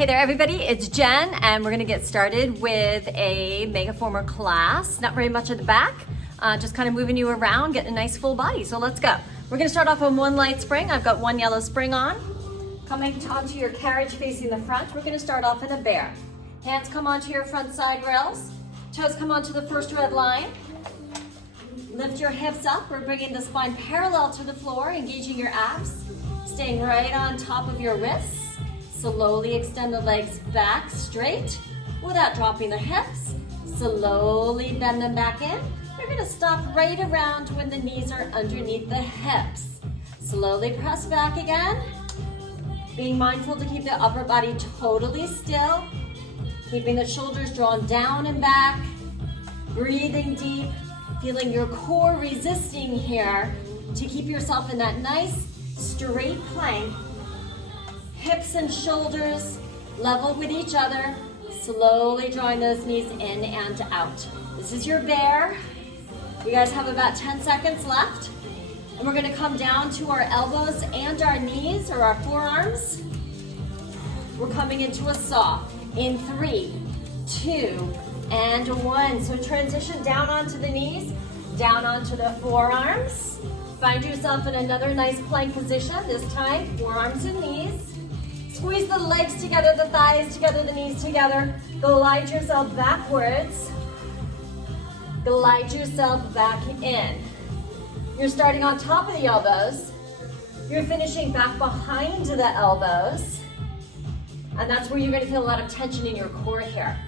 Hey there everybody, it's Jen and we're gonna get started with a Megaformer class. Not very much at the back, just kind of moving you around, getting a nice full body. So let's go. We're gonna start off on one light spring. I've got one yellow spring on. Coming onto your carriage facing the front, we're gonna start off in a bear. Hands come onto your front side rails. Toes come onto the first red line. Lift your hips up. We're bringing the spine parallel to the floor, engaging your abs. Staying right on top of your wrists. Slowly extend the legs back straight without dropping the hips. Slowly bend them back in. We're gonna stop right around when the knees are underneath the hips. Slowly press back again. Being mindful to keep the upper body totally still. Keeping the shoulders drawn down and back. Breathing deep. Feeling your core resisting here to keep yourself in that nice straight plank. Hips and shoulders level with each other. Slowly drawing those knees in and out. This is your bear. You guys have about 10 seconds left. And we're gonna come down to our elbows and our knees or our forearms. We're coming into a saw in 3, 2, and 1. So transition down onto the knees, down onto the forearms. Find yourself in another nice plank position, this time forearms and knees. Squeeze the legs together, the thighs together, the knees together. Glide yourself backwards. Glide yourself back in. You're starting on top of the elbows. You're finishing back behind the elbows. And that's where you're gonna feel a lot of tension in your core here.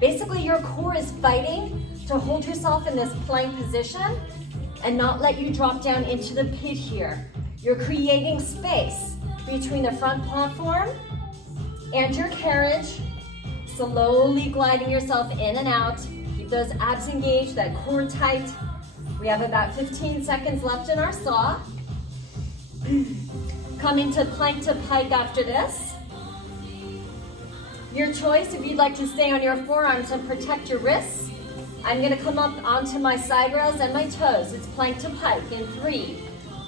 Basically, your core is fighting to hold yourself in this plank position and not let you drop down into the pit here. You're creating space between the front platform and your carriage, slowly gliding yourself in and out. Keep those abs engaged, that core tight. We have about 15 seconds left in our saw. Come into plank to pike after this. Your choice if you'd like to stay on your forearms and protect your wrists. I'm gonna come up onto my side rails and my toes. It's plank to pike in 3,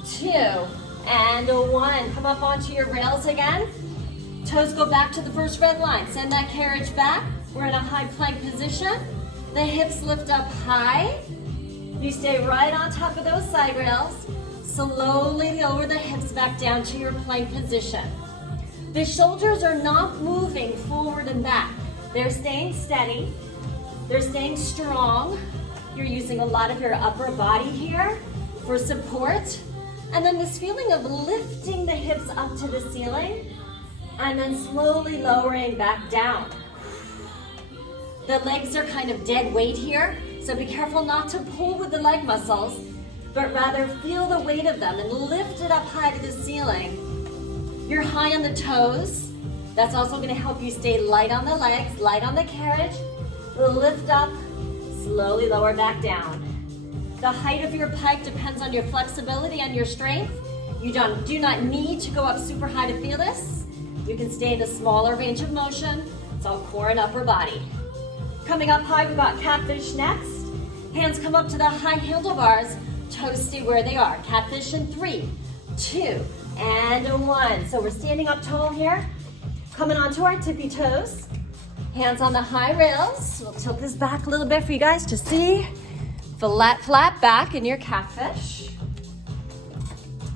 2, and 1. Come up onto your rails again. Toes go back to the first red line. Send that carriage back. We're in a high plank position. The hips lift up high. You stay right on top of those side rails. Slowly lower the hips back down to your plank position. The shoulders are not moving forward and back. They're staying steady. They're staying strong. You're using a lot of your upper body here for support. And then this feeling of lifting the hips up to the ceiling and then slowly lowering back down. The legs are kind of dead weight here, so be careful not to pull with the leg muscles, but rather feel the weight of them and lift it up high to the ceiling. You're high on the toes. That's also gonna help you stay light on the legs, light on the carriage. Lift up, slowly lower back down. The height of your pike depends on your flexibility and your strength. You do not need to go up super high to feel this. You can stay in a smaller range of motion. It's all core and upper body. Coming up high, we've got catfish next. Hands come up to the high handlebars. Toes stay where they are. Catfish in 3, 2, and 1. So we're standing up tall here. Coming onto our tippy toes. Hands on the high rails. We'll tilt this back a little bit for you guys to see. Flat back in your catfish.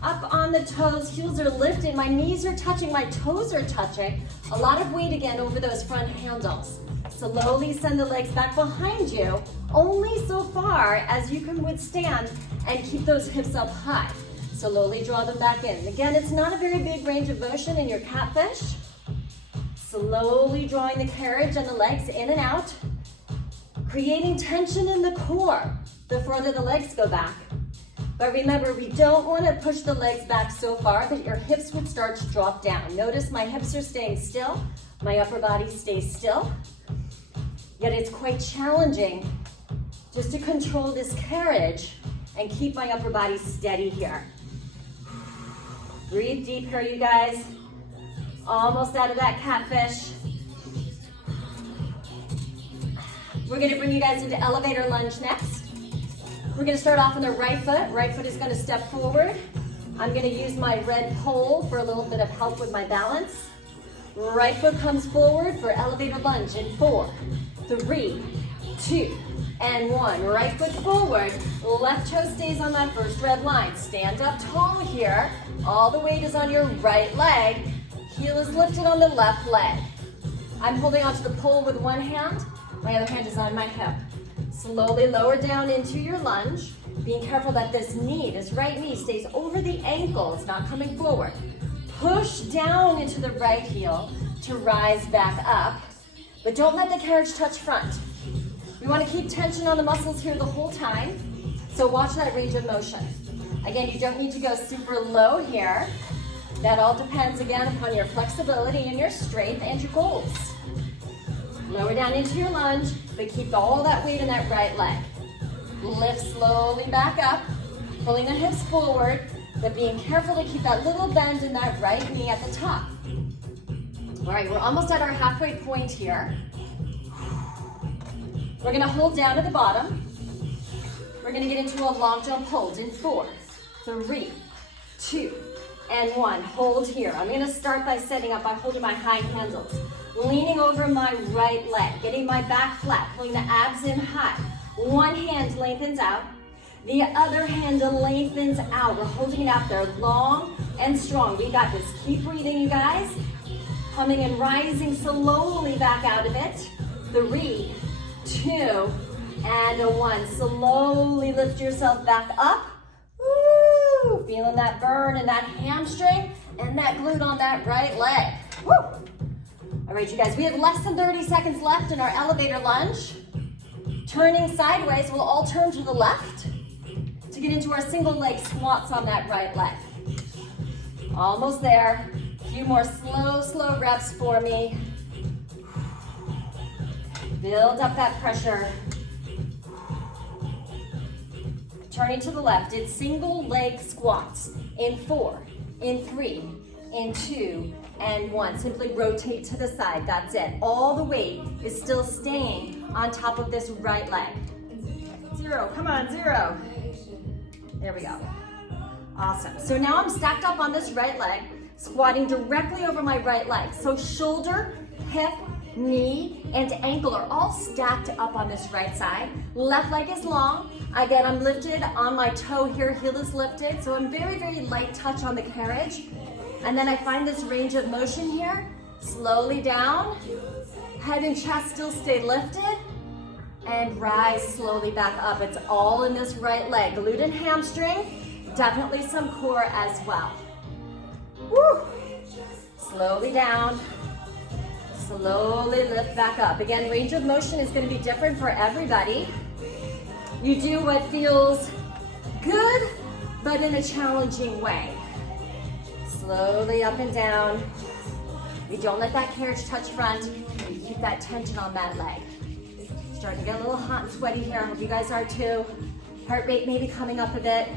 Up on the toes, heels are lifted. My knees are touching, my toes are touching. A lot of weight again over those front handles. Slowly send the legs back behind you, only so far as you can withstand and keep those hips up high. Slowly draw them back in. Again, it's not a very big range of motion in your catfish. Slowly drawing the carriage and the legs in and out, creating tension in the core the further the legs go back. But remember, we don't want to push the legs back so far that your hips would start to drop down. Notice my hips are staying still, my upper body stays still, yet it's quite challenging just to control this carriage and keep my upper body steady here. Breathe deep here, you guys. Almost out of that catfish. We're gonna bring you guys into elevator lunge next. We're gonna start off on the right foot. Right foot is gonna step forward. I'm gonna use my red pole for a little bit of help with my balance. Right foot comes forward for elevator lunge in 4, 3, 2, and 1. Right foot forward, left toe stays on that first red line. Stand up tall here. All the weight is on your right leg. Heel is lifted on the left leg. I'm holding onto the pole with one hand. My other hand is on my hip. Slowly lower down into your lunge. Being careful that this knee, this right knee, stays over the ankle. It's not coming forward. Push down into the right heel to rise back up. But don't let the carriage touch front. We want to keep tension on the muscles here the whole time. So watch that range of motion. Again, you don't need to go super low here. That all depends, again, upon your flexibility and your strength and your goals. Lower down into your lunge, but keep all that weight in that right leg. Lift slowly back up, pulling the hips forward, but being careful to keep that little bend in that right knee at the top. All right, we're almost at our halfway point here. We're gonna hold down at the bottom. We're gonna get into a long jump hold in 4, 3, 2, and 1. Hold here. I'm gonna start by setting up by holding my high handles, leaning over my right leg, getting my back flat, pulling the abs in high. One hand lengthens out, the other hand lengthens out. We're holding it out there long and strong. We got this. Keep breathing, you guys. Coming and rising slowly back out of it. 3, 2, and a 1. Slowly lift yourself back up. Woo! Feeling that burn in that hamstring and that glute on that right leg. Woo! All right, you guys, we have less than 30 seconds left in our elevator lunge. Turning sideways, we'll all turn to the left to get into our single leg squats on that right leg. Almost there. A few more slow reps for me. Build up that pressure. Turning to the left, it's single leg squats in 4, in 3, in 2, and 1. Simply rotate to the side, that's it. All the weight is still staying on top of this right leg. 0, come on, 0. There we go. Awesome. So now I'm stacked up on this right leg, squatting directly over my right leg. So shoulder, hip, knee, and ankle are all stacked up on this right side. Left leg is long. Again, I'm lifted on my toe here, heel is lifted. So I'm very light touch on the carriage. And then I find this range of motion here. Slowly down. Head and chest still stay lifted. And rise slowly back up. It's all in this right leg. Glute and hamstring. Definitely some core as well. Woo! Slowly down. Slowly lift back up. Again, range of motion is going to be different for everybody. You do what feels good, but in a challenging way. Slowly up and down. We don't let that carriage touch front. We keep that tension on that leg. Starting to get a little hot and sweaty here. I hope you guys are too. Heart rate maybe coming up a bit.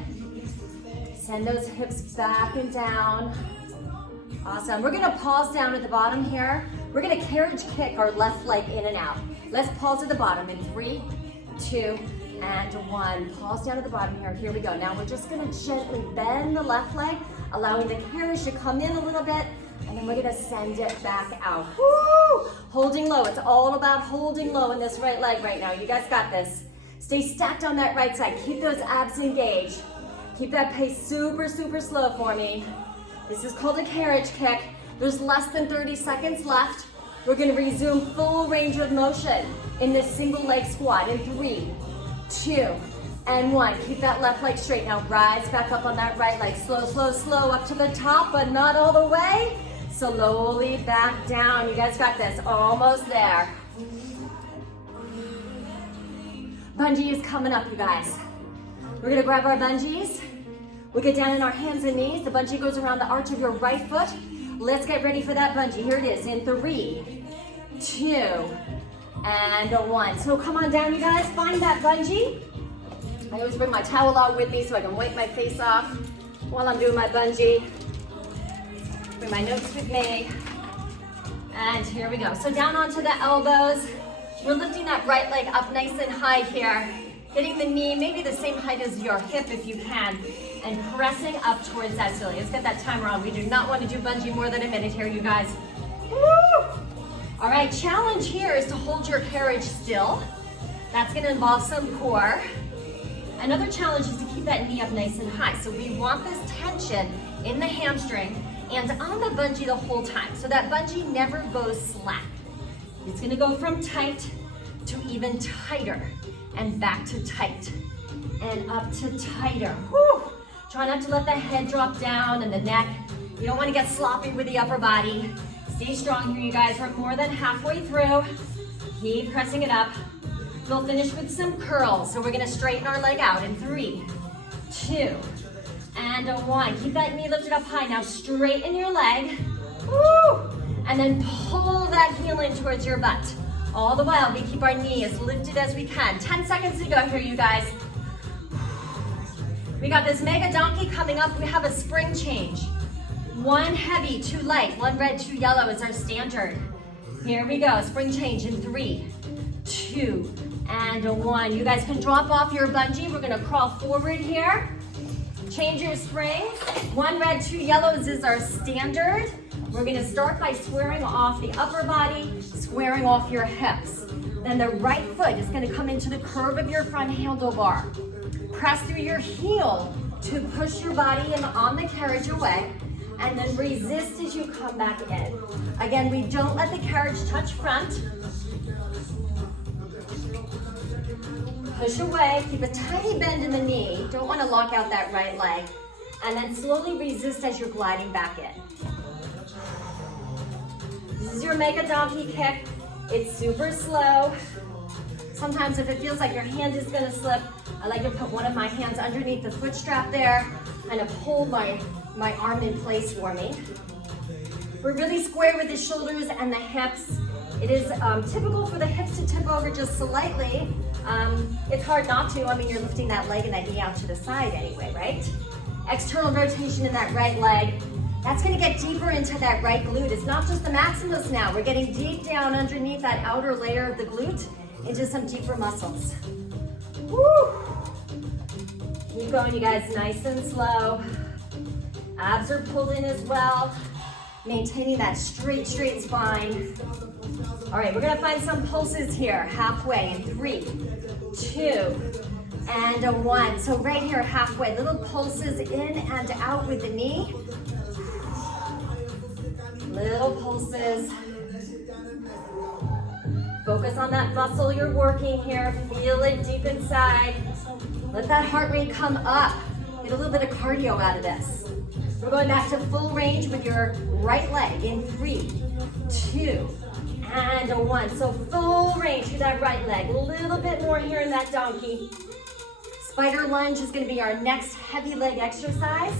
Send those hips back and down. Awesome. We're gonna pause down at the bottom here. We're gonna carriage kick our left leg in and out. Let's pause at the bottom in 3, 2, and 1. Pause down at the bottom here. Here we go. Now we're just gonna gently bend the left leg, allowing the carriage to come in a little bit, and then we're gonna send it back out. Woo! Holding low. It's all about holding low in this right leg right now. You guys got this. Stay stacked on that right side. Keep those abs engaged. Keep that pace super slow for me. This is called a carriage kick. There's less than 30 seconds left. We're gonna resume full range of motion in this single leg squat in 3, 2, and 1. Keep that left leg straight. Now rise back up on that right leg. Slow up to the top, but not all the way. Slowly back down. You guys got this. Almost there. Bungee is coming up, you guys. We're gonna grab our bungees. We get down in our hands and knees. The bungee goes around the arch of your right foot. Let's get ready for that bungee. Here it is in 3, 2, and 1. So come on down, you guys. Find that bungee. I always bring my towel out with me so I can wipe my face off while I'm doing my bungee. Bring my notes with me. And here we go. So down onto the elbows. We're lifting that right leg up nice and high here. Getting the knee maybe the same height as your hip if you can. And pressing up towards that ceiling. Let's get that timer on. We do not want to do bungee more than a minute here, you guys. Woo! All right, challenge here is to hold your carriage still. That's gonna involve some core. Another challenge is to keep that knee up nice and high. So we want this tension in the hamstring and on the bungee the whole time. So that bungee never goes slack. It's gonna go from tight to even tighter and back to tight and up to tighter. Whew. Try not to let the head drop down and the neck. You don't wanna get sloppy with the upper body. Stay strong here, you guys. We're more than halfway through. Keep pressing it up. We'll finish with some curls. So we're gonna straighten our leg out in 3, 2, and 1. Keep that knee lifted up high. Now straighten your leg. Woo! And then pull that heel in towards your butt. All the while, we keep our knee as lifted as we can. 10 seconds to go here, you guys. We got this mega donkey coming up. We have a spring change. 1 heavy, 2 light, 1 red, 2 yellow is our standard. Here we go, spring change in 3, 2, and 1. You guys can drop off your bungee. We're gonna crawl forward here. Change your springs. 1 red, 2 yellows is our standard. We're gonna start by squaring off the upper body, squaring off your hips. Then the right foot is gonna come into the curve of your front handlebar. Press through your heel to push your body in on the carriage away, and then resist as you come back in. Again, we don't let the carriage touch front. Push away, keep a tiny bend in the knee. Don't want to lock out that right leg. And then slowly resist as you're gliding back in. This is your mega donkey kick. It's super slow. Sometimes if it feels like your hand is gonna slip, I like to put one of my hands underneath the foot strap there and hold my arm in place for me. We're really square with the shoulders and the hips. It is typical for the hips to tip over just slightly. It's hard not to. I mean, you're lifting that leg and that knee out to the side anyway, right? External rotation in that right leg. That's gonna get deeper into that right glute. It's not just the maximus now. We're getting deep down underneath that outer layer of the glute into some deeper muscles. Woo! Keep going, you guys, nice and slow. Abs are pulled in as well. Maintaining that straight spine. All right, we're gonna find some pulses here, halfway in 3, 2, and 1. So right here, halfway, little pulses in and out with the knee. Little pulses. Focus on that muscle you're working here. Feel it deep inside. Let that heart rate come up. Get a little bit of cardio out of this. We're going back to full range with your right leg in 3, 2, and 1. So full range with that right leg. A little bit more here in that donkey. Spider lunge is going to be our next heavy leg exercise.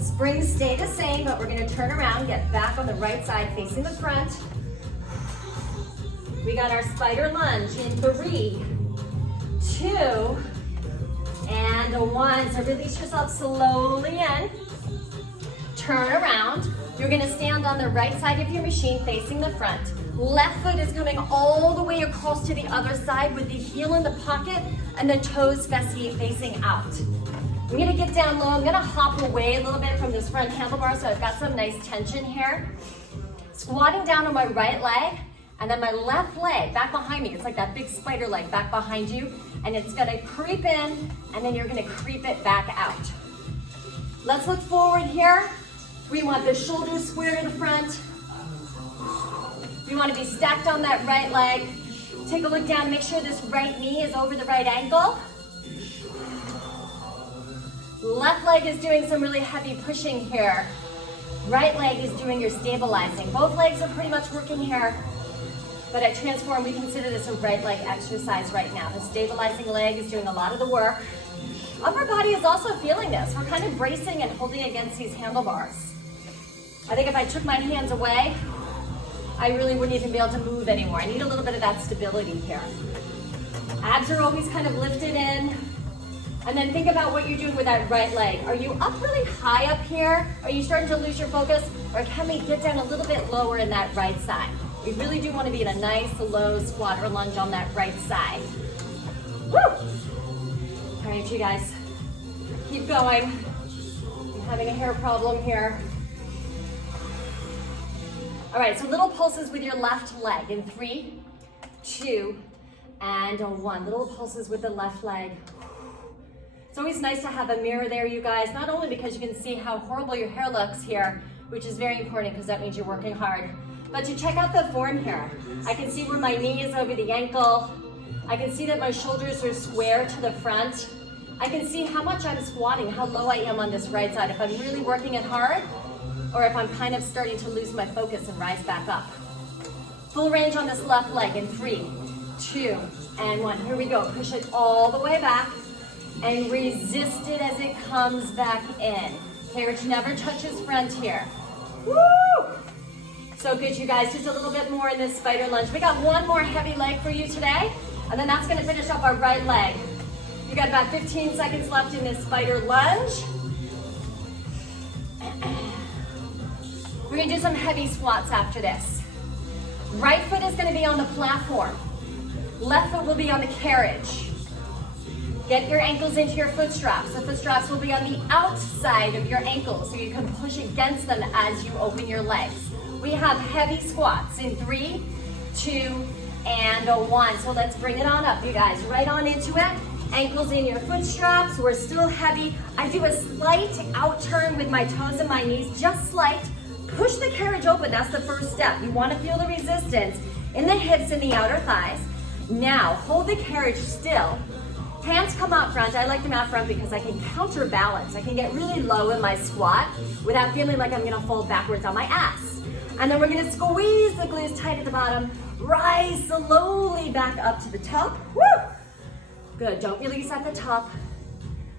Springs stay the same, but we're going to turn around, get back on the right side facing the front. We got our spider lunge in 3, 2, and 1. So release yourself slowly in. Turn around. You're gonna stand on the right side of your machine facing the front. Left foot is coming all the way across to the other side with the heel in the pocket and the toes facing out. I'm gonna get down low. I'm gonna hop away a little bit from this front handlebar so I've got some nice tension here. Squatting down on my right leg, and then my left leg back behind me. It's like that big spider leg back behind you, and it's gonna creep in, and then you're gonna creep it back out. Let's look forward here. We want the shoulders square to the front. We want to be stacked on that right leg. Take a look down, make sure this right knee is over the right ankle. Left leg is doing some really heavy pushing here. Right leg is doing your stabilizing. Both legs are pretty much working here, but at Transform, we consider this a right leg exercise right now. The stabilizing leg is doing a lot of the work. Upper body is also feeling this. We're kind of bracing and holding against these handlebars. I think if I took my hands away, I really wouldn't even be able to move anymore. I need a little bit of that stability here. Abs are always kind of lifted in. And then think about what you're doing with that right leg. Are you up really high up here? Are you starting to lose your focus? Or can we get down a little bit lower in that right side? We really do want to be in a nice low squat or lunge on that right side. Woo! All right, you guys, keep going. I'm having a hair problem here. All right, so little pulses with your left leg in 3, 2, and 1. Little pulses with the left leg. It's always nice to have a mirror there, you guys, not only because you can see how horrible your hair looks here, which is very important because that means you're working hard, but to check out the form here. I can see where my knee is over the ankle. I can see that my shoulders are square to the front. I can see how much I'm squatting, how low I am on this right side, if I'm really working it hard, or if I'm kind of starting to lose my focus and rise back up. Full range on this left leg in 3, 2, and 1. Here we go. Push it all the way back and resist it as it comes back in. Carriage never touches front here. Woo! So good, you guys. Just a little bit more in this spider lunge. We got one more heavy leg for you today, and then that's gonna finish up our right leg. You got about 15 seconds left in this spider lunge. We're gonna do some heavy squats after this. Right foot is gonna be on the platform. Left foot will be on the carriage. Get your ankles into your foot straps. The foot straps will be on the outside of your ankles so you can push against them as you open your legs. We have heavy squats in 3, 2, and 1. So let's bring it on up, you guys. Right on into it. Ankles in your foot straps. We're still heavy. I do a slight out turn with my toes and my knees, just slight. Push the carriage open. That's the first step. You want to feel the resistance in the hips and the outer thighs. Now, hold the carriage still. Hands come out front. I like them out front because I can counterbalance. I can get really low in my squat without feeling like I'm gonna fall backwards on my ass. And then we're gonna squeeze the glutes tight at the bottom, rise slowly back up to the top. Woo! Good, don't release at the top.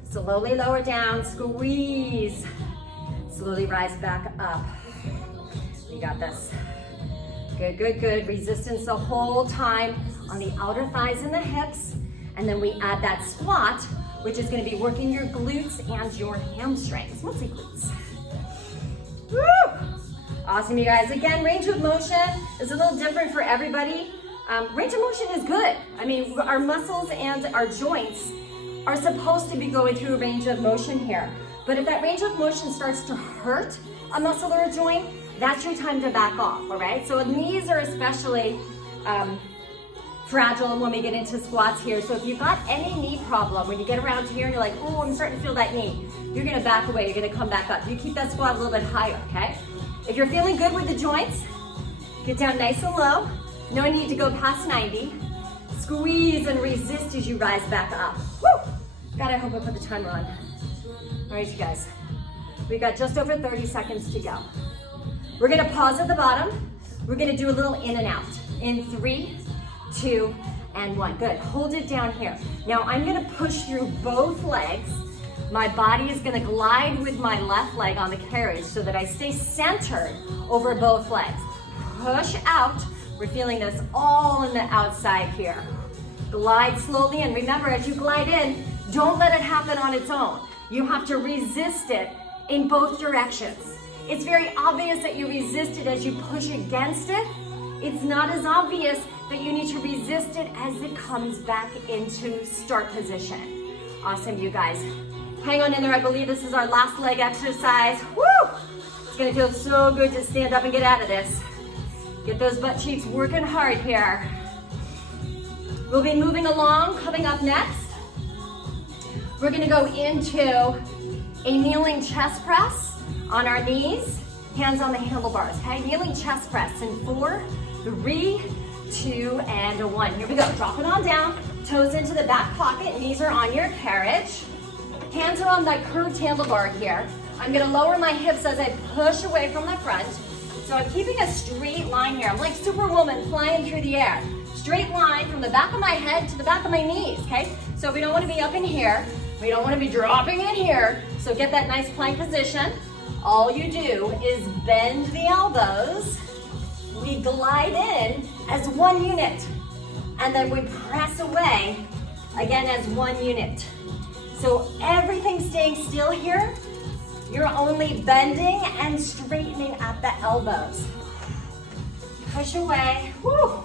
Slowly lower down, squeeze. Slowly rise back up. You got this. Good, good, good. Resistance the whole time on the outer thighs and the hips. And then we add that squat, which is gonna be working your glutes and your hamstrings, mostly glutes. Woo! Awesome, you guys. Again, range of motion is a little different for everybody. Range of motion is good. I mean, our muscles and our joints are supposed to be going through a range of motion here. But if that range of motion starts to hurt a muscle or a joint, that's your time to back off, all right? So knees are especially fragile when we get into squats here. So if you've got any knee problem, when you get around here and you're like, oh, I'm starting to feel that knee, you're gonna back away, you're gonna come back up. You keep that squat a little bit higher, okay? If you're feeling good with the joints, get down nice and low. No need to go past 90. Squeeze and resist as you rise back up. Woo! God, I hope I put the timer on. All right, you guys. We've got just over 30 seconds to go. We're gonna pause at the bottom. We're gonna do a little in and out. In 3, 2, and 1. Good, hold it down here. Now I'm gonna push through both legs. My body is gonna glide with my left leg on the carriage so that I stay centered over both legs. Push out. We're feeling this all in the outside here. Glide slowly, and remember, as you glide in, don't let it happen on its own. You have to resist it in both directions. It's very obvious that you resist it as you push against it. It's not as obvious that you need to resist it as it comes back into start position. Awesome, you guys. Hang on in there. I believe this is our last leg exercise. Woo! It's gonna feel so good to stand up and get out of this. Get those butt cheeks working hard here. We'll be moving along. Coming up next, we're gonna go into a kneeling chest press on our knees, hands on the handlebars, okay? Kneeling chest press in 4, 3, 2, and 1. Here we go. Drop it on down. Toes into the back pocket. Knees are on your carriage. Hands are on that curved handlebar here. I'm gonna lower my hips as I push away from the front. So I'm keeping a straight line here. I'm like Superwoman flying through the air. Straight line from the back of my head to the back of my knees, okay? So we don't wanna be up in here. We don't wanna be dropping in here. So get that nice plank position. All you do is bend the elbows. We glide in as one unit. And then we press away again as one unit. So everything's staying still here. You're only bending and straightening at the elbows. Push away. Woo.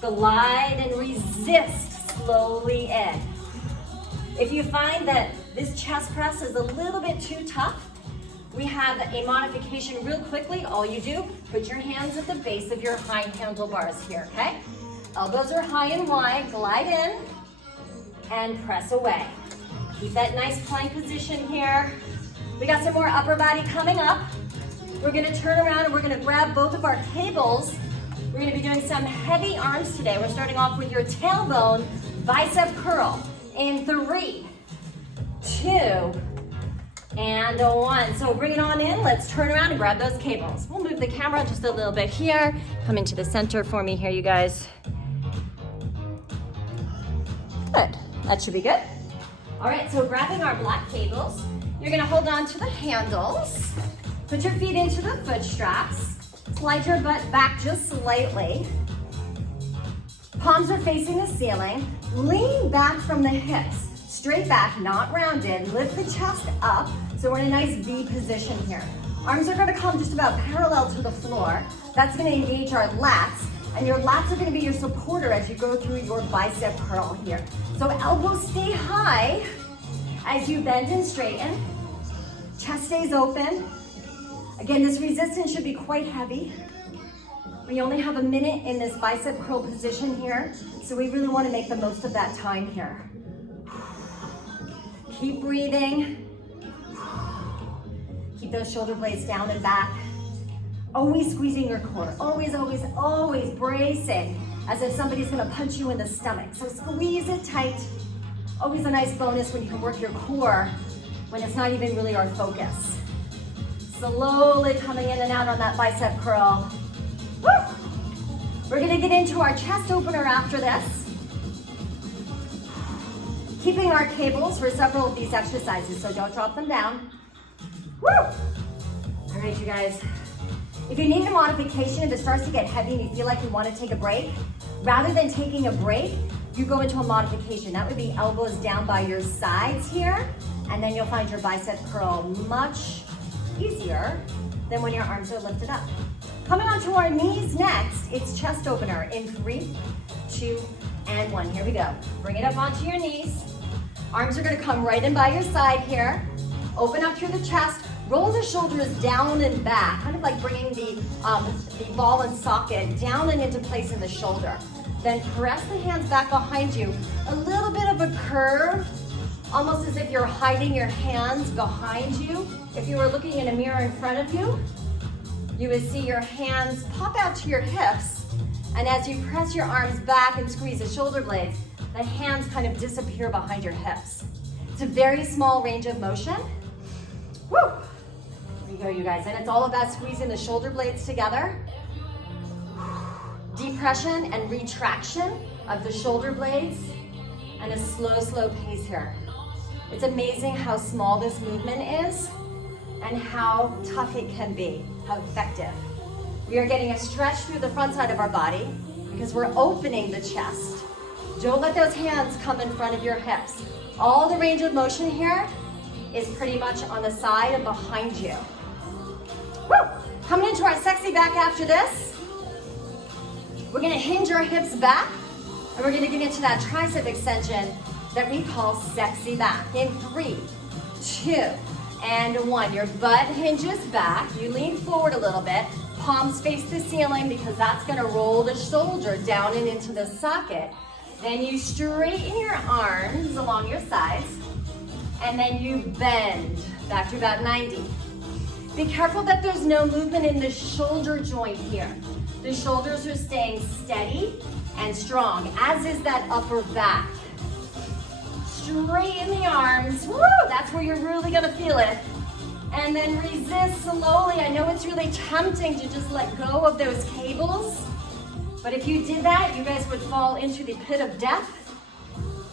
Glide and resist slowly in. If you find that this chest press is a little bit too tough, we have a modification real quickly. All you do, put your hands at the base of your high handlebars here, okay? Elbows are high and wide, glide in, and press away. Keep that nice plank position here. We got some more upper body coming up. We're gonna turn around and we're gonna grab both of our cables. We're gonna be doing some heavy arms today. We're starting off with your tailbone bicep curl in 3, 2, and 1. So bring it on in. Let's turn around and grab those cables. We'll move the camera just a little bit here. Come into the center for me here, you guys. Good. That should be good. All right, so grabbing our black cables, you're gonna hold on to the handles. Put your feet into the foot straps. Slide your butt back just slightly. Palms are facing the ceiling. Lean back from the hips. Straight back, not rounded. Lift the chest up. So we're in a nice V position here. Arms are gonna come just about parallel to the floor. That's gonna engage our lats. And your lats are gonna be your supporter as you go through your bicep curl here. So elbows stay high as you bend and straighten. Chest stays open. Again, this resistance should be quite heavy. We only have a minute in this bicep curl position here, so we really want to make the most of that time here. Keep breathing. Keep those shoulder blades down and back. Always squeezing your core. Always, always, always bracing as if somebody's going to punch you in the stomach. So squeeze it tight. Always a nice bonus when you can work your core when it's not even really our focus. Slowly coming in and out on that bicep curl. Woo! We're gonna get into our chest opener after this. Keeping our cables for several of these exercises, so don't drop them down. Woo! All right, you guys. If you need a modification, if it starts to get heavy and you feel like you want to take a break, rather than taking a break, you go into a modification. That would be elbows down by your sides here, and then you'll find your bicep curl much easier than when your arms are lifted up. Coming onto our knees next, it's chest opener in 3, 2, and 1. Here we go. Bring it up onto your knees. Arms are gonna come right in by your side here. Open up through the chest. Roll the shoulders down and back, kind of like bringing the ball and socket down and into place in the shoulder. Then press the hands back behind you. A little bit of a curve, almost as if you're hiding your hands behind you. If you were looking in a mirror in front of you, you would see your hands pop out to your hips. And as you press your arms back and squeeze the shoulder blades, the hands kind of disappear behind your hips. It's a very small range of motion. Woo! There you go, you guys. And it's all about squeezing the shoulder blades together. Depression and retraction of the shoulder blades. And a slow, slow pace here. It's amazing how small this movement is and how tough it can be, how effective. We are getting a stretch through the front side of our body because we're opening the chest. Don't let those hands come in front of your hips. All the range of motion here is pretty much on the side and behind you. Woo! Coming into our sexy back after this. We're gonna hinge our hips back and we're gonna get into that tricep extension that we call sexy back in 3, 2, and 1. Your butt hinges back. You lean forward a little bit. Palms face the ceiling because that's gonna roll the shoulder down and into the socket. Then you straighten your arms along your sides and then you bend back to about 90. Be careful that there's no movement in the shoulder joint here. The shoulders are staying steady and strong, as is that upper back. Straighten the arms. Woo! That's where you're really gonna feel it. And then resist slowly. I know it's really tempting to just let go of those cables, but if you did that, you guys would fall into the pit of death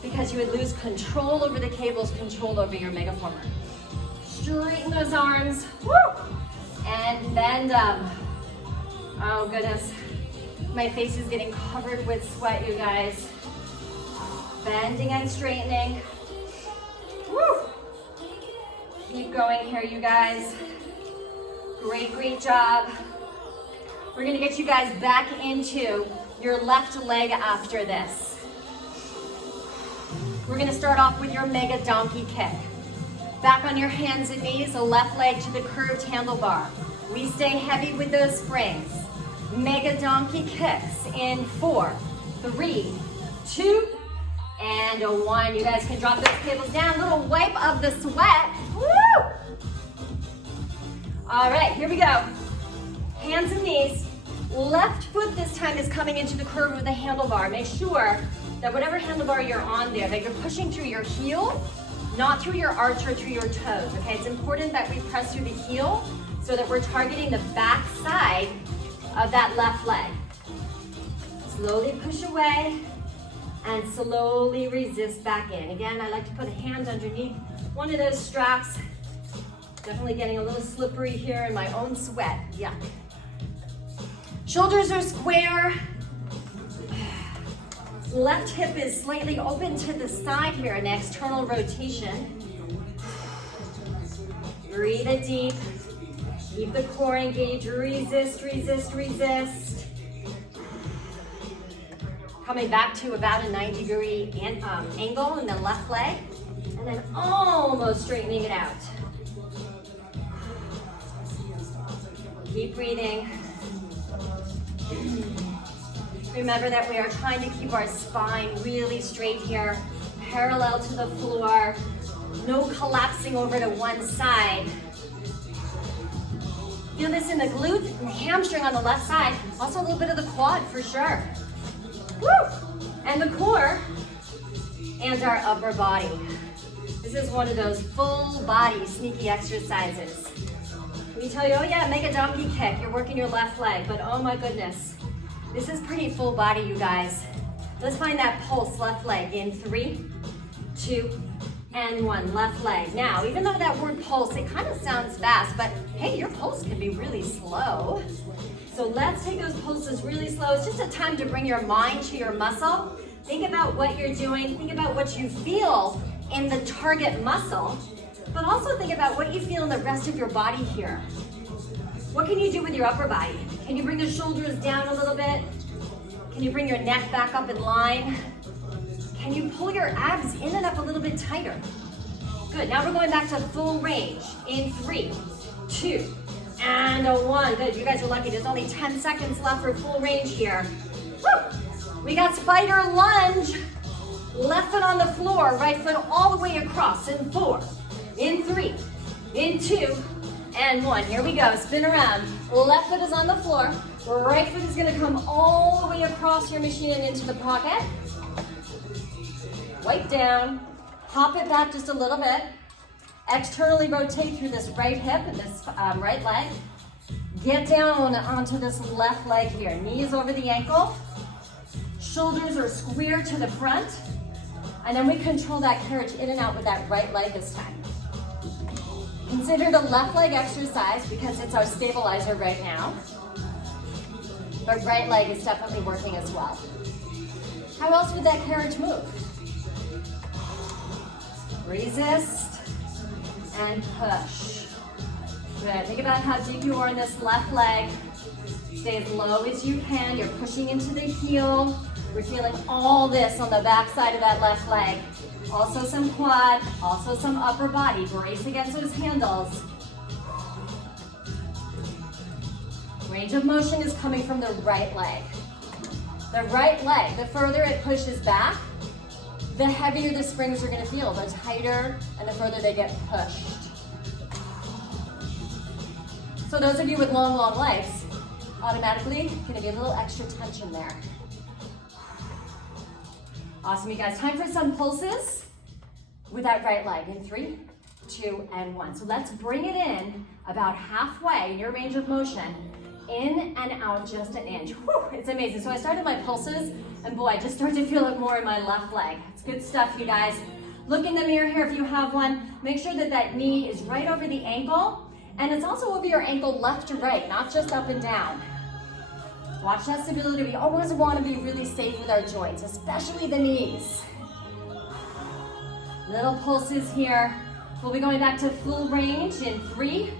because you would lose control over the cables, control over your Megaformer. Straighten those arms. Woo! And bend up. Oh goodness. My face is getting covered with sweat, you guys. Bending and straightening. Woo! Keep going here, you guys. Great, great job. We're gonna get you guys back into your left leg after this. We're gonna start off with your mega donkey kick. Back on your hands and knees, the left leg to the curved handlebar. We stay heavy with those springs. Mega donkey kicks in 4, 3, 2, and a 1. You guys can drop those cables down. Little wipe of the sweat. Woo! All right, here we go. Hands and knees. Left foot this time is coming into the curve of the handlebar. Make sure that whatever handlebar you're on there, that you're pushing through your heel, not through your arch or through your toes, okay? It's important that we press through the heel so that we're targeting the back side of that left leg. Slowly push away and slowly resist back in. Again, I like to put a hand underneath one of those straps. Definitely getting a little slippery here in my own sweat. Yuck. Shoulders are square. Left hip is slightly open to the side here, an external rotation. Breathe it deep. Keep the core engaged. Resist, resist, resist. Coming back to about a 90-degree angle in the left leg, and then almost straightening it out. Keep breathing. Remember that we are trying to keep our spine really straight here, parallel to the floor, no collapsing over to one side. Feel this in the glute and the hamstring on the left side, also a little bit of the quad for sure. Woo! And the core and our upper body. This is one of those full body sneaky exercises. We tell you, oh yeah, make a donkey kick, you're working your left leg, but oh my goodness, this is pretty full body, you guys. Let's find that pulse, left leg in 3, 2, and 1, left leg. Now, even though that word pulse, it kind of sounds fast, but hey, your pulse can be really slow. So let's take those pulses really slow. It's just a time to bring your mind to your muscle. Think about what you're doing. Think about what you feel in the target muscle, but also think about what you feel in the rest of your body here. What can you do with your upper body? Can you bring the shoulders down a little bit? Can you bring your neck back up in line? Can you pull your abs in and up a little bit tighter? Good, now we're going back to full range in 3, 2, and a 1. Good, you guys are lucky. There's only 10 seconds left for full range here. Woo! We got spider lunge. Left foot on the floor, right foot all the way across in 4, in 3, in 2, and 1. Here we go, spin around. Left foot is on the floor. Right foot is gonna come all the way across your machine and into the pocket. Wipe down, hop it back just a little bit. Externally rotate through this right hip and this right leg. Get down onto this left leg here. Knees over the ankle. Shoulders are square to the front. And then we control that carriage in and out with that right leg this time. Consider the left leg exercise because it's our stabilizer right now. But right leg is definitely working as well. How else would that carriage move? Resist and push. Good. Think about how deep you are in this left leg. Stay as low as you can. You're pushing into the heel. We're feeling all this on the back side of that left leg. Also some quad, also some upper body. Brace against those handles. Range of motion is coming from the right leg. The right leg, the further it pushes back, the heavier the springs are going to feel, the tighter and the further they get pushed. So those of you with long legs, automatically going to get a little extra tension there. Awesome, you guys. Time for some pulses with that right leg in 3, 2, and 1. So let's bring it in about halfway in your range of motion, in and out just an inch. Whew, it's amazing. So I started my pulses, and boy, I just start to feel it more in my left leg. It's good stuff, you guys. Look in the mirror here if you have one. Make sure that that knee is right over the ankle, and it's also over your ankle left to right, not just up and down. Watch that stability. We always want to be really safe with our joints, especially the knees. Little pulses here. We'll be going back to full range in 3,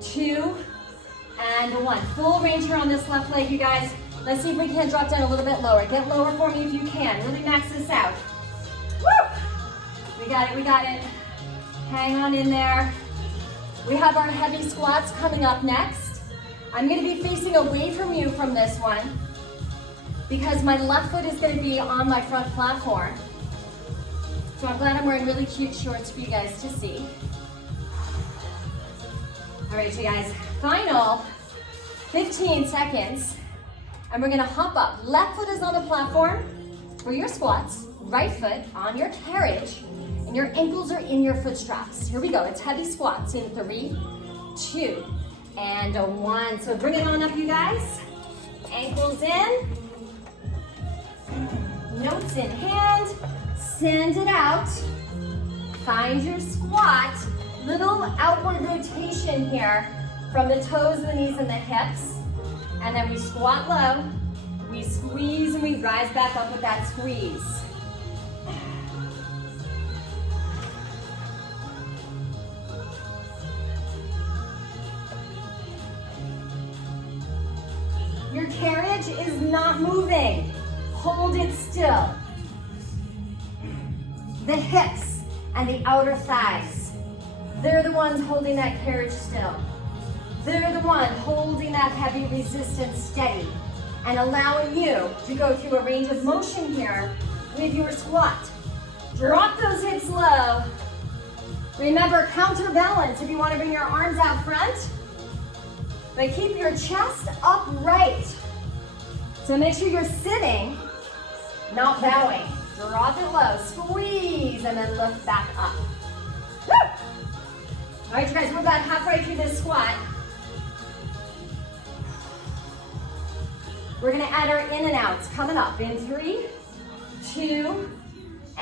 2, and 1. Full range here on this left leg, you guys. Let's see if we can drop down a little bit lower. Get lower for me if you can. Really max this out. Woo! We got it, we got it. Hang on in there. We have our heavy squats coming up next. I'm gonna be facing away from you from this one because my left foot is gonna be on my front platform. So I'm glad I'm wearing really cute shorts for you guys to see. All right, you guys, final 15 seconds, and we're gonna hop up. Left foot is on the platform for your squats, right foot on your carriage, and your ankles are in your foot straps. Here we go, it's heavy squats in 3, 2, and 1. So bring it on up, you guys. Ankles in, notes in hand, send it out. Find your squat. Little outward rotation here from the toes, the knees, and the hips. And then we squat low, we squeeze, and we rise back up with that squeeze. Your carriage is not moving. Hold it still. The hips and the outer thighs, they're the ones holding that carriage still. They're the one holding that heavy resistance steady and allowing you to go through a range of motion here with your squat. Drop those hips low. Remember, counterbalance if you want to bring your arms out front, but keep your chest upright. So make sure you're sitting, not bowing. Drop it low, squeeze, and then lift back up. Woo! All right, you guys, we're about halfway through this squat. We're gonna add our in and outs coming up in 3, 2,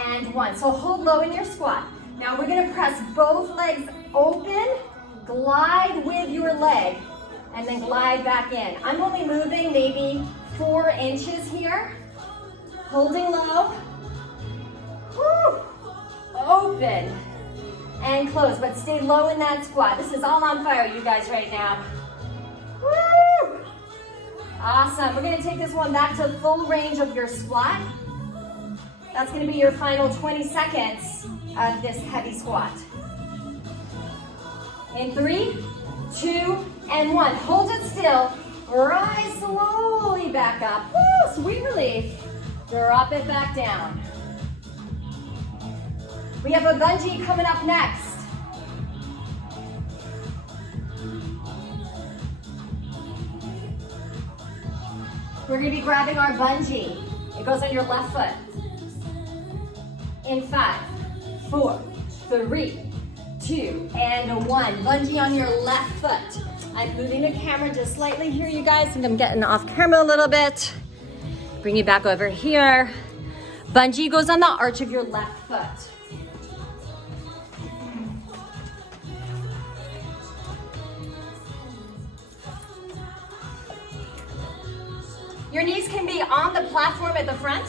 and 1. So hold low in your squat. Now we're gonna press both legs open, glide with your leg, and then glide back in. I'm only moving maybe 4 inches here. Holding low. Woo. Open and close, but stay low in that squat. This is all on fire, you guys, right now. Woo. Awesome. We're gonna take this one back to full range of your squat. That's gonna be your final 20 seconds of this heavy squat. In 3, 2, and 1. Hold it still. Rise slowly back up. Woo, sweet relief. Drop it back down. We have a bungee coming up next. We're gonna be grabbing our bungee. It goes on your left foot. In 5, 4, 3, 2, and 1. Bungee on your left foot. I'm moving the camera just slightly here, you guys. I think I'm getting off camera a little bit. Bring you back over here. Bungee goes on the arch of your left foot. Your knees can be on the platform at the front,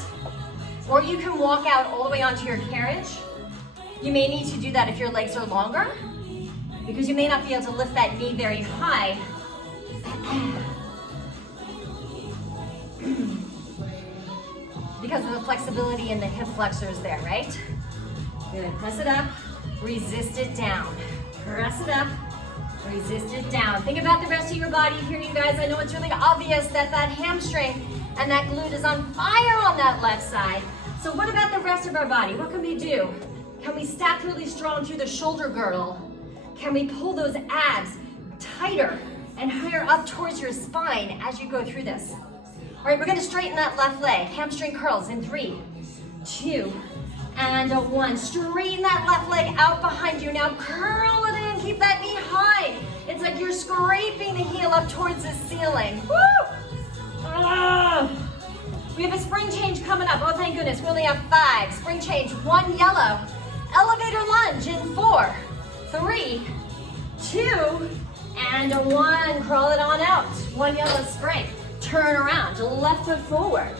or you can walk out all the way onto your carriage. You may need to do that if your legs are longer, because you may not be able to lift that knee very high. Because of the flexibility in the hip flexors there, right? Good, press it up, resist it down. Press it up, resist it down. Think about the rest of your body here, you guys. I know it's really obvious that that hamstring and that glute is on fire on that left side. So what about the rest of our body? What can we do? Can we stack really strong through the shoulder girdle? Can we pull those abs tighter and higher up towards your spine as you go through this? All right, we're gonna straighten that left leg. Hamstring curls in 3, 2, and 1. Straighten that left leg out behind you. Now curl it in, keep that knee high. It's like you're scraping the heel up towards the ceiling. Woo! We have a spring change coming up. Oh, thank goodness, we only have 5. Spring change, 1 yellow. Elevator lunge in 4, 3, 2, and 1. Crawl it on out. 1 yellow spring. Turn around, left foot forward.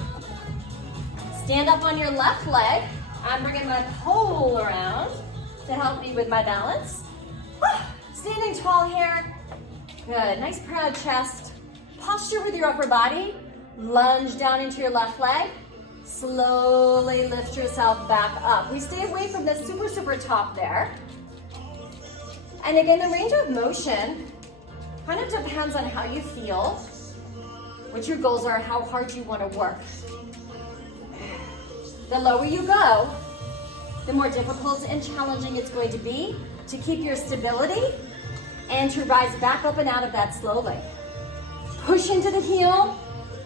Stand up on your left leg. I'm bringing my pole around to help me with my balance. Standing tall here. Good, nice proud chest. Posture with your upper body. Lunge down into your left leg. Slowly lift yourself back up. We stay away from the super top there. And again, the range of motion kind of depends on how you feel, what your goals are, how hard you want to work. The lower you go, the more difficult and challenging it's going to be to keep your stability and to rise back up and out of that slowly. Push into the heel,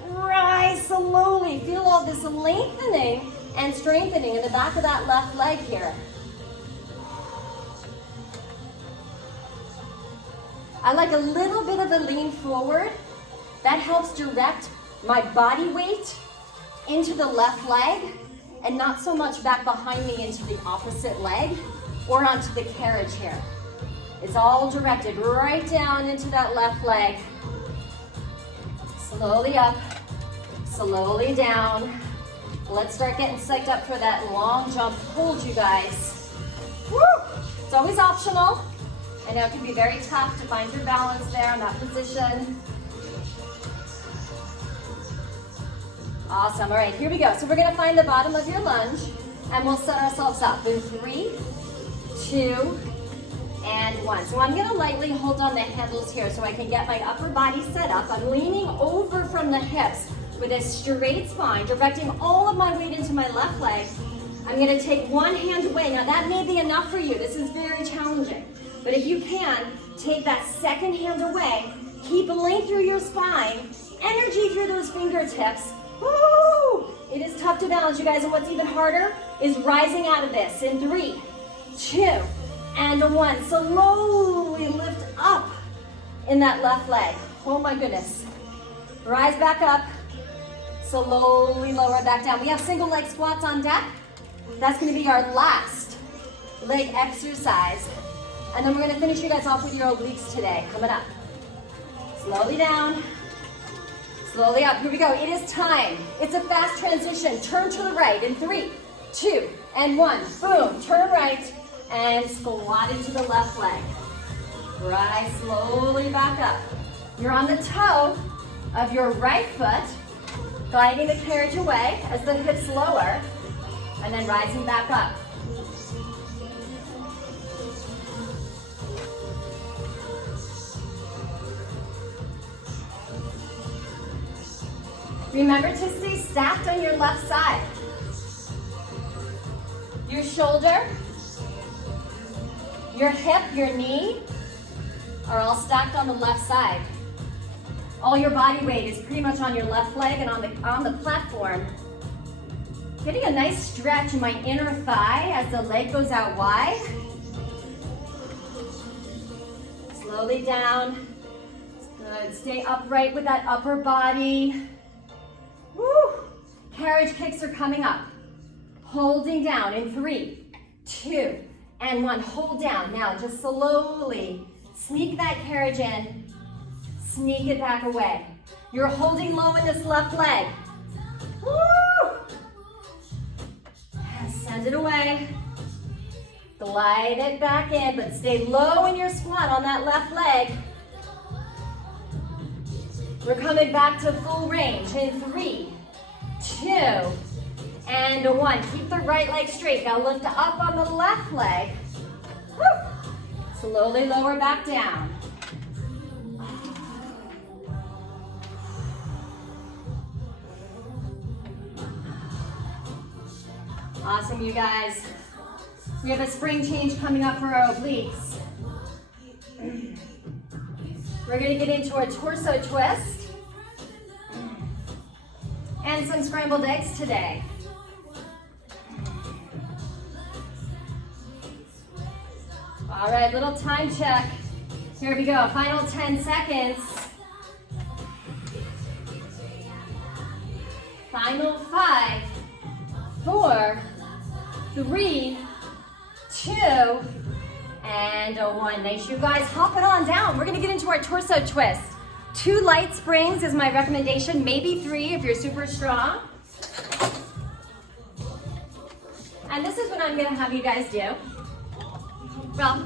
rise slowly. Feel all this lengthening and strengthening in the back of that left leg here. I like a little bit of a lean forward. That helps direct my body weight into the left leg and not so much back behind me into the opposite leg or onto the carriage here. It's all directed right down into that left leg. Slowly up, slowly down. Let's start getting psyched up for that long jump hold, you guys. Woo! It's always optional. I know it can be very tough to find your balance there in that position. Awesome, all right, here we go. So we're gonna find the bottom of your lunge and we'll set ourselves up in 3, 2, and 1. So I'm gonna lightly hold on the handles here so I can get my upper body set up. I'm leaning over from the hips with a straight spine, directing all of my weight into my left leg. I'm gonna take one hand away. Now that may be enough for you. This is very challenging. But if you can, take that second hand away, keep length through your spine, energy through those fingertips. Woo! It is tough to balance, you guys, and what's even harder is rising out of this in 3, 2, and 1. Slowly lift up in that left leg. Oh my goodness. Rise back up, slowly lower back down. We have single leg squats on deck. That's gonna be our last leg exercise. And then we're gonna finish you guys off with your obliques today, coming up. Slowly down, slowly up, here we go. It is time. It's a fast transition. Turn to the right in 3, 2, and 1. Boom, turn right and squat into the left leg. Rise slowly back up. You're on the toe of your right foot, gliding the carriage away as the hips lower, and then rising back up. Remember to stay stacked on your left side. Your shoulder, your hip, your knee are all stacked on the left side. All your body weight is pretty much on your left leg and on the platform. Getting a nice stretch in my inner thigh as the leg goes out wide. Slowly down. Good. Stay upright with that upper body. Woo! Carriage kicks are coming up. Holding down in 3, 2, and 1. Hold down. Now just slowly sneak that carriage in. Sneak it back away. You're holding low in this left leg. Woo! Send it away. Glide it back in, but stay low in your squat on that left leg. We're coming back to full range in 3, 2, and 1. Keep the right leg straight. Now lift up on the left leg. Woo! Slowly lower back down. Awesome, you guys. We have a spring change coming up for our obliques. We're gonna get into a torso twist and some scrambled eggs today. All right, little time check. Here we go, final 10 seconds. Final 5, 4, 3, 2, and 1. Nice, you guys. Hop it on down. We're gonna get into our torso twist. 2 light springs is my recommendation, maybe 3 if you're super strong. And this is what I'm gonna have you guys do. Well,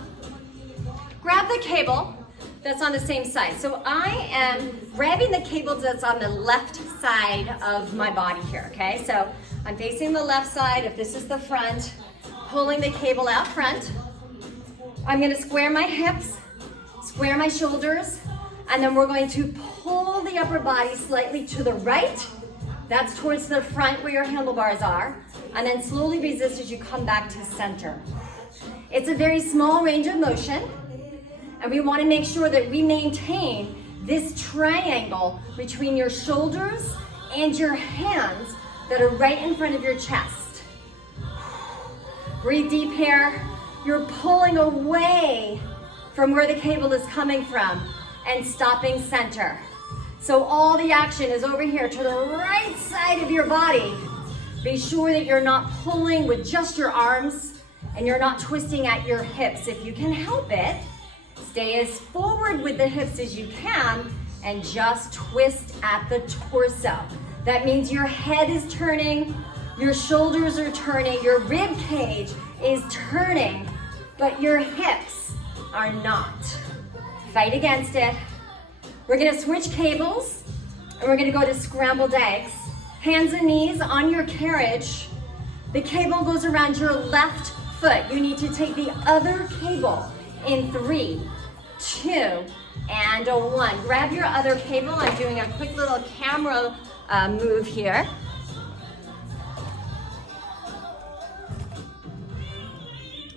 grab the cable that's on the same side. So I am grabbing the cable that's on the left side of my body here, okay? So I'm facing the left side. If this is the front, pulling the cable out front. I'm gonna square my hips, square my shoulders, and then we're going to pull the upper body slightly to the right. That's towards the front where your handlebars are. And then slowly resist as you come back to center. It's a very small range of motion. And we want to make sure that we maintain this triangle between your shoulders and your hands that are right in front of your chest. Breathe deep here. You're pulling away from where the cable is coming from and stopping center. So all the action is over here to the right side of your body. Be sure that you're not pulling with just your arms and you're not twisting at your hips. If you can help it, stay as forward with the hips as you can and just twist at the torso. That means your head is turning, your shoulders are turning, your rib cage is turning, but your hips are not. Fight against it. We're gonna switch cables and we're gonna go to scrambled eggs. Hands and knees on your carriage. The cable goes around your left foot. You need to take the other cable in 3, 2, and 1. Grab your other cable. I'm doing a quick little camera move here.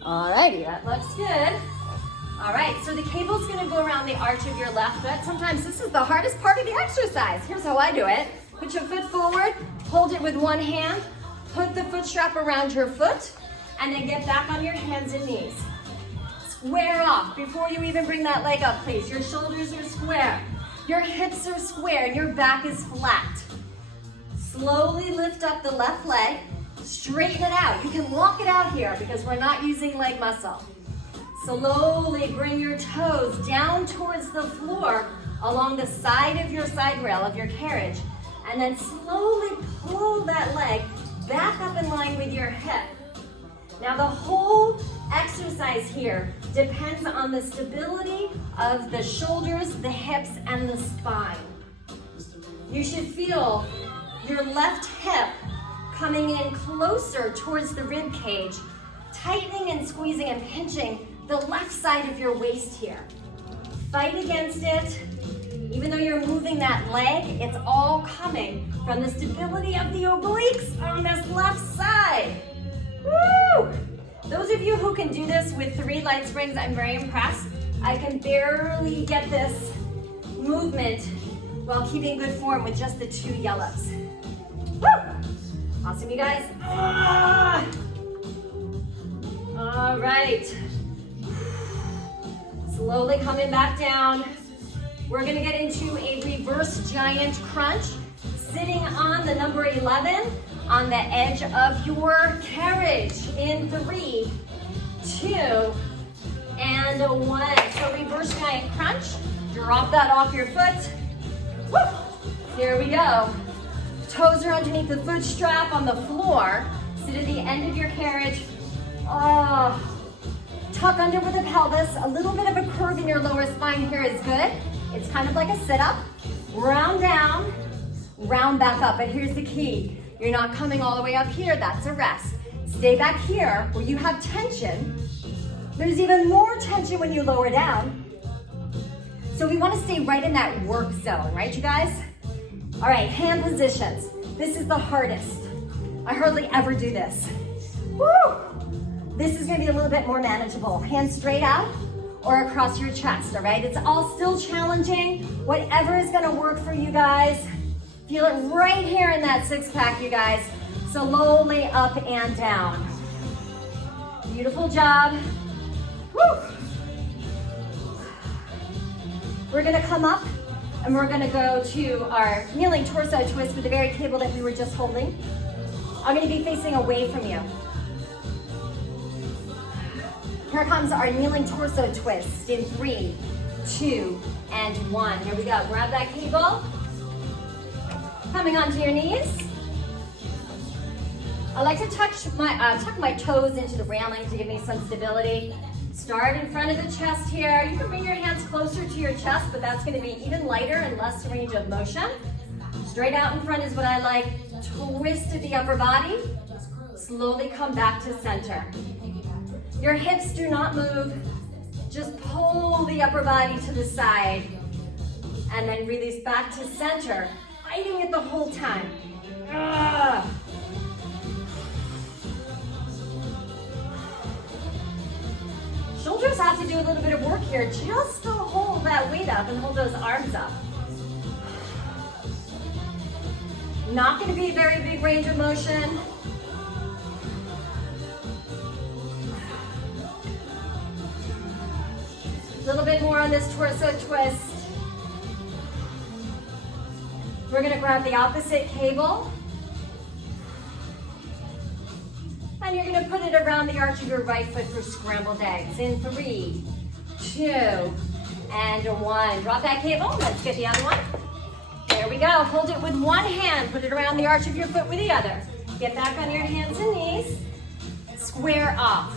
Alrighty, that looks good. All right, so the cable's gonna go around the arch of your left foot. Sometimes this is the hardest part of the exercise. Here's how I do it. Put your foot forward, hold it with one hand, put the foot strap around your foot, and then get back on your hands and knees. Square off before you even bring that leg up, please. Your shoulders are square, your hips are square, and your back is flat. Slowly lift up the left leg, straighten it out. You can walk it out here because we're not using leg muscle. Slowly bring your toes down towards the floor along the side of your side rail of your carriage. And then slowly pull that leg back up in line with your hip. Now the whole exercise here depends on the stability of the shoulders, the hips, and the spine. You should feel your left hip coming in closer towards the rib cage, tightening and squeezing and pinching the left side of your waist here. Fight against it. Even though you're moving that leg, it's all coming from the stability of the obliques on this left side. Woo! Those of you who can do this with 3 light springs, I'm very impressed. I can barely get this movement while keeping good form with just the 2 yellows. Woo! Awesome, you guys. All right. Slowly coming back down. We're gonna get into a reverse giant crunch, sitting on the number 11 on the edge of your carriage in 3, 2, and 1. So reverse giant crunch, drop that off your foot. Woo! Here we go. Toes are underneath the foot strap on the floor. Sit at the end of your carriage. Tuck under with the pelvis. A little bit of a curve in your lower spine here is good. It's kind of like a sit-up. Round down, round back up. But here's the key. You're not coming all the way up here. That's a rest. Stay back here where you have tension. There's even more tension when you lower down. So we want to stay right in that work zone, right, you guys? All right, hand positions. This is the hardest. I hardly ever do this. Woo! This is gonna be a little bit more manageable. Hands straight out or across your chest, all right? It's all still challenging. Whatever is gonna work for you guys. Feel it right here in that 6-pack, you guys. Slowly up and down. Beautiful job. Woo! We're gonna come up and we're gonna go to our kneeling torso twist with the very cable that we were just holding. I'm gonna be facing away from you. Here comes our kneeling torso twist in 3, 2, and 1. Here we go. Grab that cable. Coming onto your knees. I like to tuck my toes into the railing to give me some stability. Start in front of the chest here. You can bring your hands closer to your chest, but that's going to be even lighter and less range of motion. Straight out in front is what I like. Twist to the upper body. Slowly come back to center. Your hips do not move. Just pull the upper body to the side and then release back to center, fighting it the whole time. Ugh. Shoulders have to do a little bit of work here just to hold that weight up and hold those arms up. Not going to be a very big range of motion. A little bit more on this torso twist. We're going to grab the opposite cable. And you're going to put it around the arch of your right foot for scrambled eggs. In 3, 2, and 1. Drop that cable. Let's get the other one. There we go. Hold it with one hand. Put it around the arch of your foot with the other. Get back on your hands and knees. Square off.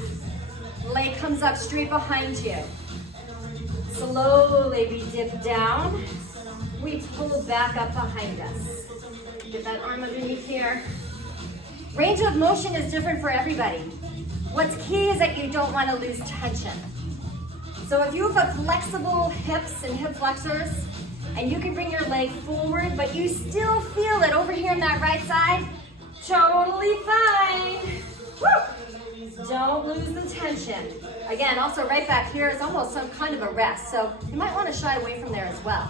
Leg comes up straight behind you. Slowly we dip down. We pull back up behind us. Get that arm underneath here. Range of motion is different for everybody. What's key is that you don't want to lose tension. So if you have flexible hips and hip flexors, and you can bring your leg forward, but you still feel it over here on that right side, totally fine. Woo! Don't lose the tension. Again, also right back here is almost some kind of a rest, so you might want to shy away from there as well.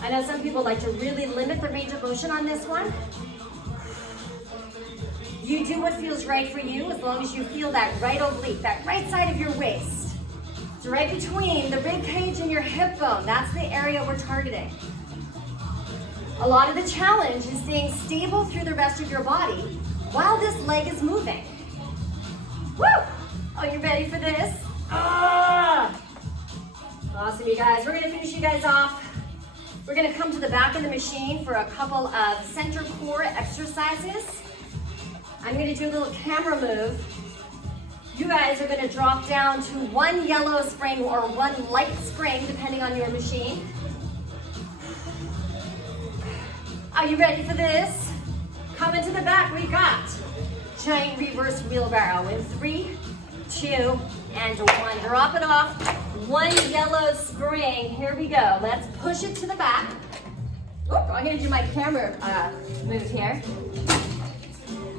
I know some people like to really limit the range of motion on this one. You do what feels right for you as long as you feel that right oblique, that right side of your waist. So right between the rib cage and your hip bone, that's the area we're targeting. A lot of the challenge is staying stable through the rest of your body while this leg is moving. Woo! Are you ready for this? Ah! Awesome, you guys. We're gonna finish you guys off. We're gonna come to the back of the machine for a couple of center core exercises. I'm gonna do a little camera move. You guys are gonna drop down to one yellow spring or one light spring, depending on your machine. Are you ready for this? Coming to the back, we got giant reverse wheelbarrow in 3, 2, and 1. Drop it off. One yellow spring. Here we go. Let's push it to the back. Oop, I'm gonna do my camera move here.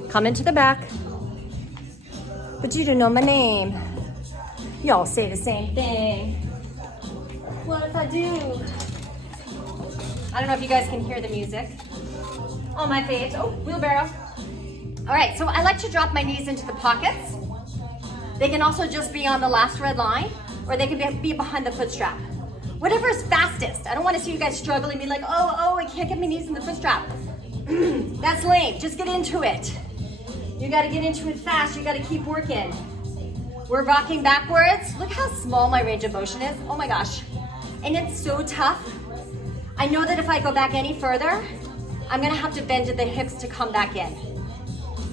Come into the back. But you don't know my name. Y'all say the same thing. What if I do? I don't know if you guys can hear the music. Oh, my faves. Oh, wheelbarrow. All right, so I like to drop my knees into the pockets. They can also just be on the last red line, or they can be behind the foot strap. Whatever is fastest. I don't want to see you guys struggling, be like, oh, I can't get my knees in the foot strap. That's lame. Just get into it. You got to get into it fast. You got to keep working. We're rocking backwards. Look how small my range of motion is. Oh my gosh. And it's so tough. I know that if I go back any further, I'm going to have to bend at the hips to come back in.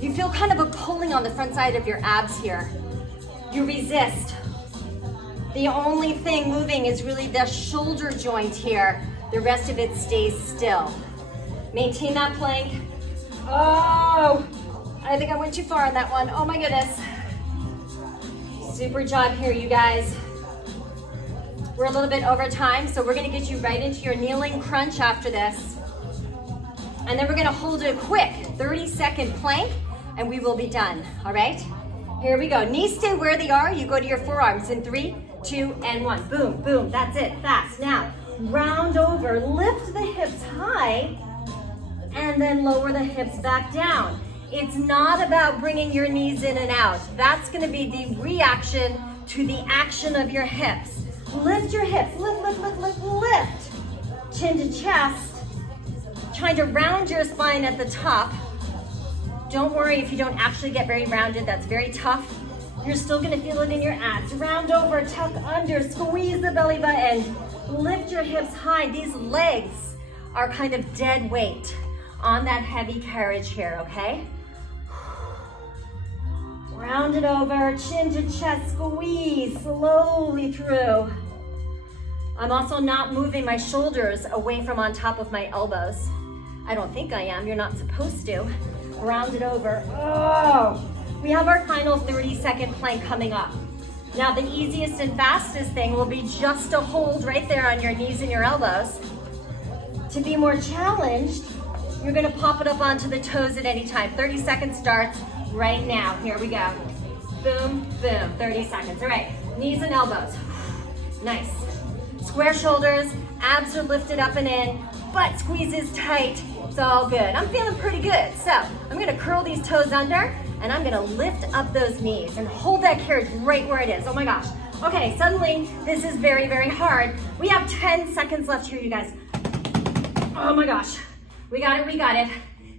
You feel kind of a pulling on the front side of your abs here. You resist. The only thing moving is really the shoulder joint here. The rest of it stays still. Maintain that plank. Oh, I think I went too far on that one. Oh my goodness. Super job here, you guys. We're a little bit over time, so we're gonna get you right into your kneeling crunch after this. And then we're gonna hold a quick 30-second plank, and we will be done, all right? Here we go. Knees stay where they are. You go to your forearms in 3, 2, and 1. Boom, boom, that's it, fast. Now, round over, lift the hips high, and then lower the hips back down. It's not about bringing your knees in and out. That's gonna be the reaction to the action of your hips. Lift your hips, lift, lift, lift, lift, lift. Chin to chest. Trying to round your spine at the top. Don't worry if you don't actually get very rounded, that's very tough. You're still gonna feel it in your abs. Round over, tuck under, squeeze the belly button. Lift your hips high. These legs are kind of dead weight on that heavy carriage here, okay? Round it over, chin to chest, squeeze slowly through. I'm also not moving my shoulders away from on top of my elbows. I don't think I am, you're not supposed to. Round it over. Oh, we have our final 30-second plank coming up. Now the easiest and fastest thing will be just to hold right there on your knees and your elbows. To be more challenged, you're gonna pop it up onto the toes at any time. 30 seconds starts right now. Here we go. Boom, boom, 30 seconds. All right, knees and elbows. Nice. Square shoulders, abs are lifted up and in, butt squeezes tight. It's all good. I'm feeling pretty good. So I'm gonna curl these toes under and I'm gonna lift up those knees and hold that carriage right where it is. Oh my gosh. Okay, suddenly this is very, very hard. We have 10 seconds left here, you guys. Oh my gosh. We got it, we got it.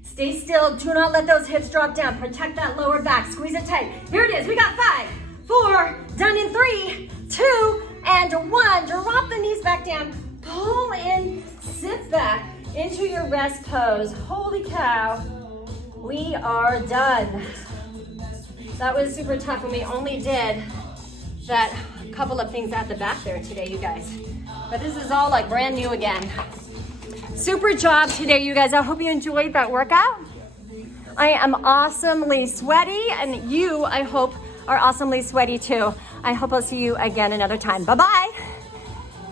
Stay still, do not let those hips drop down. Protect that lower back, squeeze it tight. Here it is, we got 5, 4, done in 3, 2, and 1. Drop the knees back down, pull in, sit back into your rest pose. Holy cow, we are done. That was super tough and we only did that couple of things at the back there today, you guys. But this is all like brand new again. Super job today, you guys. I hope you enjoyed that workout. I am awesomely sweaty, and you, I hope, are awesomely sweaty too. I hope I'll see you again another time. Bye-bye.